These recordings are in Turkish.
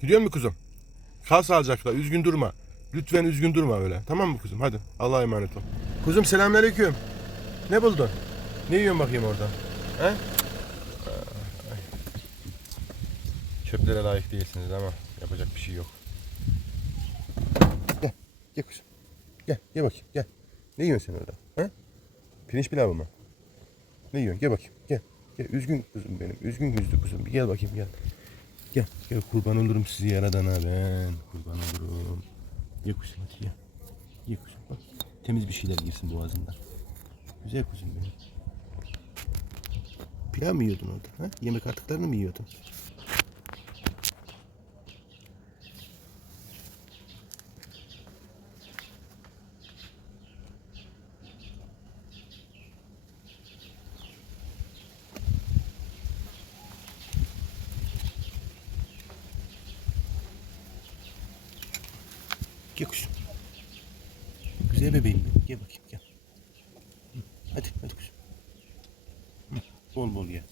Gidiyor mu kuzum? Kal sağlıcakla. Üzgün durma. Lütfen üzgün durma öyle. Tamam mı kuzum? Hadi. Allah'a emanet ol. Kuzum selamünaleyküm. Ne buldun? Ne yiyorsun bakayım orada? He? Çöplere layık değilsiniz ama yapacak bir şey yok. Gel. Gel kuzum. Gel. Gel bakayım. Gel. Ne yiyorsun sen orada? He? Pirinç pilavı mı? Ne yiyorsun? Gel bakayım. Gel. Gel. Üzgün kuzum benim. Üzgün yüzlü kuzum. Bir gel bakayım gel. Gel. Gel kurban olurum sizi yaradana ben. Kurban olurum. Ye kuzum hadi ye. Ye kuzum bak. Temiz bir şeyler girsin boğazından. Güzel kuzum benim. Pilav mı yiyordun orada? Ha? Yemek artıklarını mı yiyordun? Gel kuzum. Güzel bebeğim benim. Gel bakayım gel. Hadi hadi kuzum. Bol bol ye.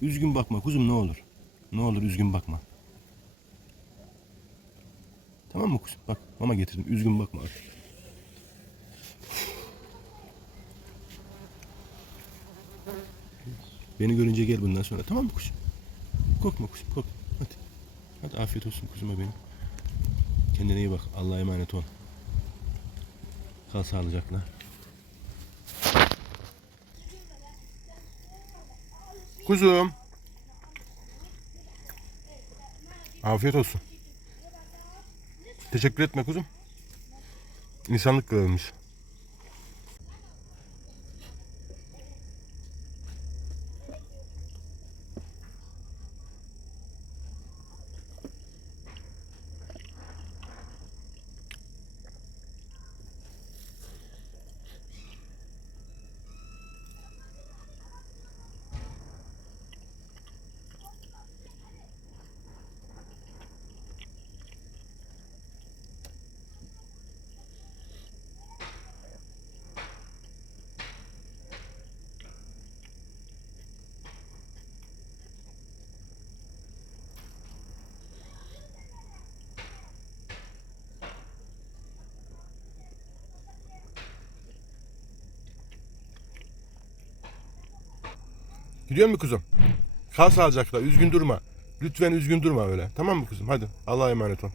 Üzgün bakma kuzum ne olur. Ne olur üzgün bakma. Tamam mı kuzum? Bak mama getirdim. Üzgün bakma. Beni görünce gel bundan sonra. Tamam mı kuzum? Korkma kuzum korkma. Hadi. Hadi afiyet olsun kuzuma benim. Kendine iyi bak. Allah'a emanet ol. Kal sağlıcakla. Kuzum. Afiyet olsun. Teşekkür etme kuzum. İnsanlık kılılmış. Gidiyor mu kuzum? Kal sağlıcakla. Üzgün durma. Lütfen üzgün durma öyle. Tamam mı kuzum? Hadi. Allah'a emanet ol.